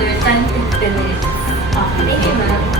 after 10-15 minutes. Okay. Thank you, ma'am.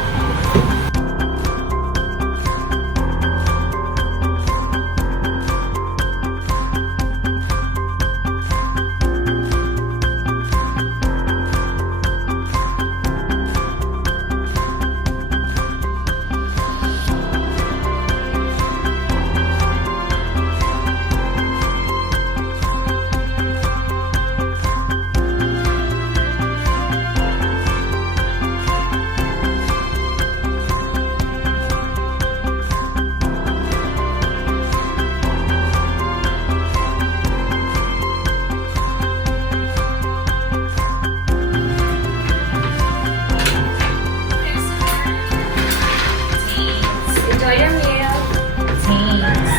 Enjoy your meal. Thanks.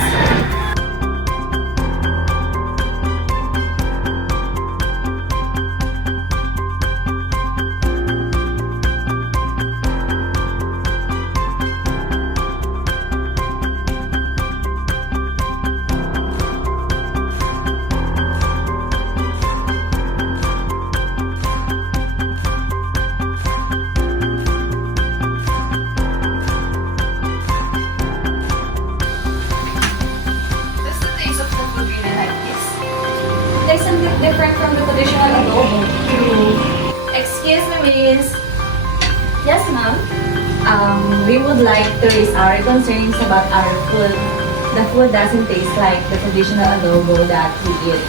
Does the taste of the food really like this? Tastes a bit different from the traditional adobo. Excuse me, miss. Yes, ma'am. We would like to raise our concerns about our food. The food doesn't taste like the traditional adobo that we eat.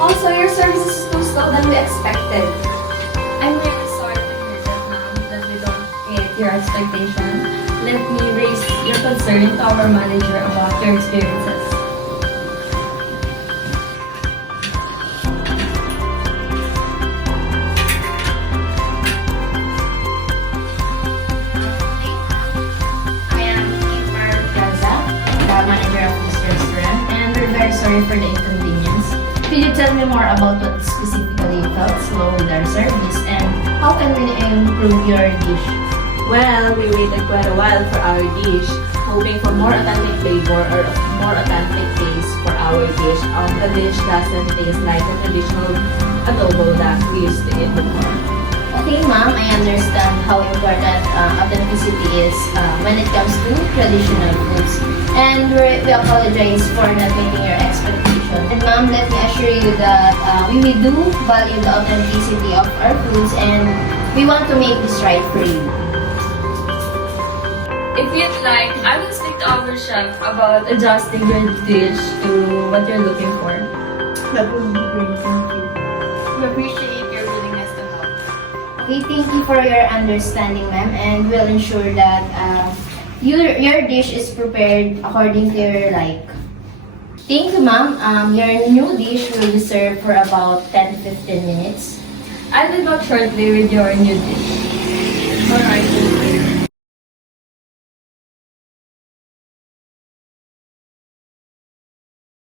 Also, your service is too slow than we expected. I'm really sorry to hear that, ma'am, that we don't meet your expectation. Let me raise your concern to our manager about your experiences. I am Kimar Plaza, the manager of this restaurant, and we're very sorry for the inconvenience. Could you tell me more about what specifically felt slow with our service, and how can we improve your dish? Well, we waited quite a while for our dish, hoping for more authentic flavor or more authentic taste for our dish. The dish doesn't taste like the traditional adobo that we used to eat before. Okay, ma'am, I understand how important authenticity is when it comes to traditional foods. And we apologize for not meeting your expectation. And ma'am, let me assure you that we do value the authenticity of our foods, and we want to make this right for you. If you'd like, I will speak to our chef about adjusting your dish to what you're looking for. That would be great, thank you. We appreciate your willingness to help. Okay, thank you for your understanding, ma'am, and we'll ensure that your dish is prepared according to your like. Thank you, ma'am. Your new dish will be served for about 10 to 15 minutes. I'll be back shortly with your new dish.